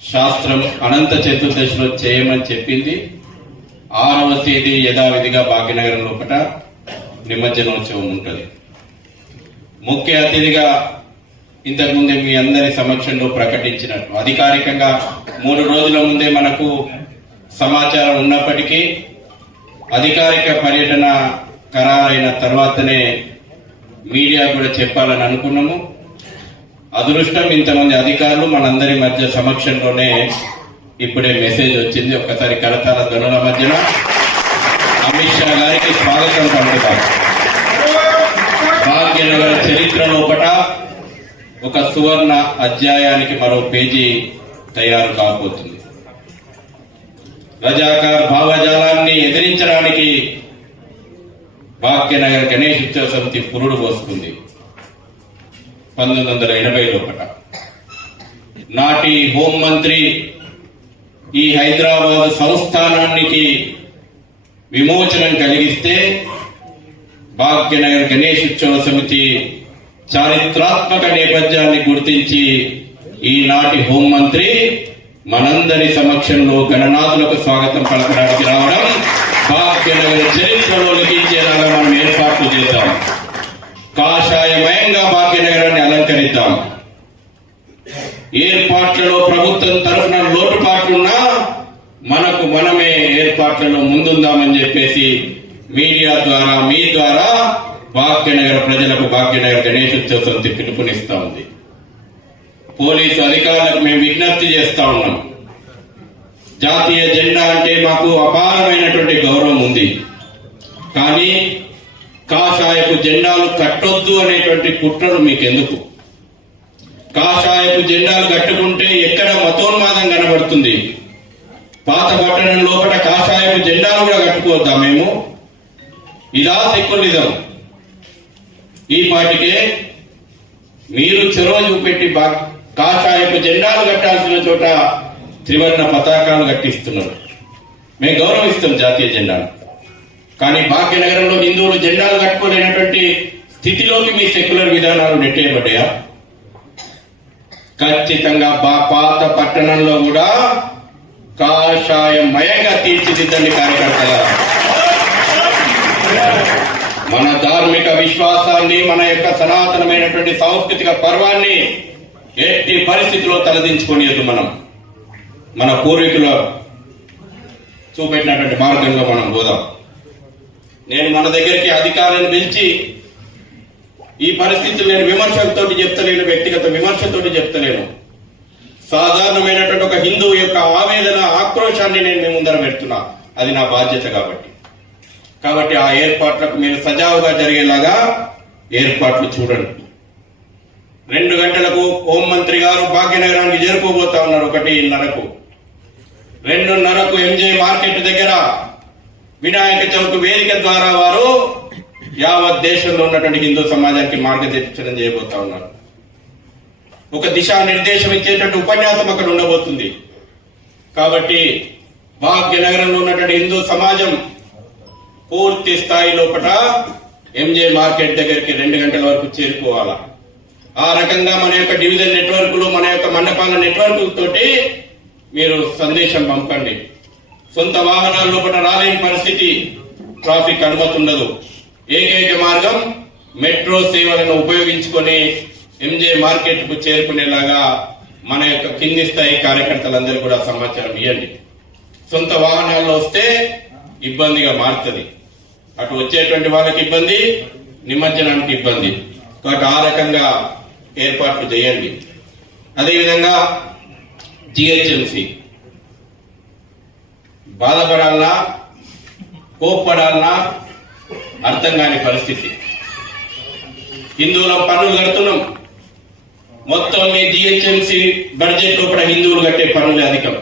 శాస్త్రం అనంత చతుర్దశిలో చేయమని చెప్పింది. 6వ తేదీ యథావిధిగా భాగ్యనగరం లోపల నిమజ్జనోత్సవం ఉంటుంది. ముఖ్య అతిథిగా ఇంతకుముందే మీ అందరి సమక్షంలో ప్రకటించినట్టు అధికారికంగా 3 రోజుల ముందే మనకు సమాచారం ఉన్నప్పటికీ అధికారిక పర్యటన ఖరారైన తర్వాతనే మీడియా కూడా చెప్పాలని అనుకున్నాము. అదృష్టం ఇంతమంది అధికారులు మనందరి మధ్య సమక్షంలోనే ఇప్పుడే మెసేజ్ వచ్చింది. ఒక్కసారి కరతాల ధ్వనుల మధ్యన అమిత్ షా గారికి స్వాగతం పలుకుతాం. భాగ్యనగర చరిత్ర లోపల ఒక సువర్ణ అధ్యాయానికి మరో పేజీ తయారు కాబోతుంది. రజాకార్ భావజాలాన్ని ఎదిరించడానికి భాగ్యనగర్ గణేష్ ఉత్సవ సమితి పురుడు పోసుకుంది. 1980 లోపల నాటి హోంమంత్రి ఈ హైదరాబాద్ సంస్థానానికి విమోచనం కలిగిస్తే భాగ్యనగర్ గణేష్ ఉత్సవ సమితి చారిత్రాత్మక నేపథ్యాన్ని గుర్తించి ఈనాటి హోంమంత్రి మనందరి సమక్షంలో గణనాథులకు స్వాగతం పలకడానికి రావడం భాగ్యనగర్ చరిత్రలో లిఖించేలాగా మనం ఏర్పాట్లు చేద్దాం. కాషాయమయంగా భాగ్యనగరాన్ని అలంకరిద్దాం. ఏర్పాట్లలో ప్రభుత్వం తరఫున లోటుపాట్లున్నా మనకు మనమే ఏర్పాట్లలో ముందుందామని చెప్పేసి మీడియా ద్వారా మీ ద్వారా భాగ్యనగర ప్రజలకు భాగ్యనగర గణేష్ ఉత్సవ సమితి పిలుపునిస్తా ఉంది. పోలీసు అధికారులకు మేము విజ్ఞప్తి చేస్తా ఉన్నాం. జాతీయ జెండా అంటే మాకు అపారమైనటువంటి గౌరవం ఉంది. కానీ కాషాయపు జెండాలు కట్టొద్దు అనేటువంటి కుట్రలు మీకెందుకు? కాషాయపు జెండాలు కట్టుకుంటే ఎక్కడ మతోన్మాదం కనబడుతుంది. పాత పట్టణం లోపల కాషాయపు జెండాలు కూడా కట్టుకోవద్దా మేము? ఇదా సెక్యులరిజం? ఈ పాటికే మీరు చొరవ చూపెట్టి కాషాయపు జెండాలు కట్టాల్సిన చోట త్రివర్ణ పతాకాలు కట్టిస్తున్నారు. మేము గౌరవిస్తాం జాతీయ జెండాను. కానీ భాగ్యనగరంలో హిందువులు జెండాలు కట్టుకోలేనటువంటి స్థితిలోకి మీ సెక్యులర్ విధానాలు నెట్టేయబడ్డాయా? ఖచ్చితంగా పాత పట్టణంలో కూడా కాషాయమయంగా తీర్చిదిద్దండి కార్యకర్తగా. మన ధార్మిక విశ్వాసాన్ని, మన యొక్క సనాతనమైనటువంటి సాంస్కృతిక పర్వాన్ని ఎట్టి పరిస్థితిలో తలదించుకోనియద్దు. మన పూర్వీకులు చూపెట్టినటువంటి మార్గంలో మనం పోదాం. నేను మన దగ్గరికి అధికారులను పిలిచి ఈ పరిస్థితులు నేను విమర్శలతో చెప్తలేను, వ్యక్తిగత విమర్శతోటి చెప్తలేను. సాధారణమైనటువంటి ఒక హిందువు యొక్క ఆవేదన, ఆక్రోశాన్ని నేను మీ ముందర పెడుతున్నా. అది నా బాధ్యత కాబట్టి ఆ ఏర్పాట్లకు మీరు సజావుగా జరిగేలాగా ఏర్పాట్లు చూడండి. 2 గంటలకు హోంమంత్రి గారు భాగ్యనగరానికి చేరుకోబోతా ఉన్నారు. 1:30కు 2:30కు ఎంజే మార్కెట్ దగ్గర వినాయక చవితి వేదిక ద్వారా వారు యావత్ దేశంలో ఉన్నటువంటి హిందూ సమాజానికి మార్గదర్శనం చేయబోతా ఉన్నారు. ఒక దిశానిర్దేశం ఇచ్చేటువంటి ఉపన్యాసం అక్కడ ఉండబోతుంది. కాబట్టి భాగ్యనగరంలో ఉన్నటువంటి హిందూ సమాజం పూర్తి స్థాయి లోపల ఎంజే మార్కెట్ దగ్గరికి 2 గంటల వరకు చేరుకోవాలా. ఆ రకంగా మన యొక్క డివిజన్ నెట్వర్క్లు, మన యొక్క మండపాల నెట్వర్క్ తోటి మీరు సందేశం పంపండి. సొంత వాహనాల లోపల రాలేని పరిస్థితి, ట్రాఫిక్ అనుమతి ఉండదు. ఏకైక మార్గం మెట్రో సేవలను ఉపయోగించుకొని ఎంజే మార్కెట్ కు చేరుకునేలాగా మన యొక్క కింది స్థాయి కార్యకర్తలందరూ కూడా సమాచారం ఇవ్వండి. సొంత వాహనాల్లో వస్తే ఇబ్బందిగా మారుతుంది. అటు వచ్చేటువంటి వాళ్ళకి ఇబ్బంది, నిమజ్జనానికి ఇబ్బంది. కాబట్టి ఆ రకంగా ఏర్పాట్లు చేయండి. అదేవిధంగా జిహెచ్ఎంసీ బాధపడాలన్నా కోప్పడాలన్నా అర్థం కాని పరిస్థితి. హిందువులం పన్నులు కడుతున్నాం. మొత్తం మీ జిహెచ్ఎంసీ బడ్జెట్ లోపల హిందువులు కట్టే పన్నులే అధికం.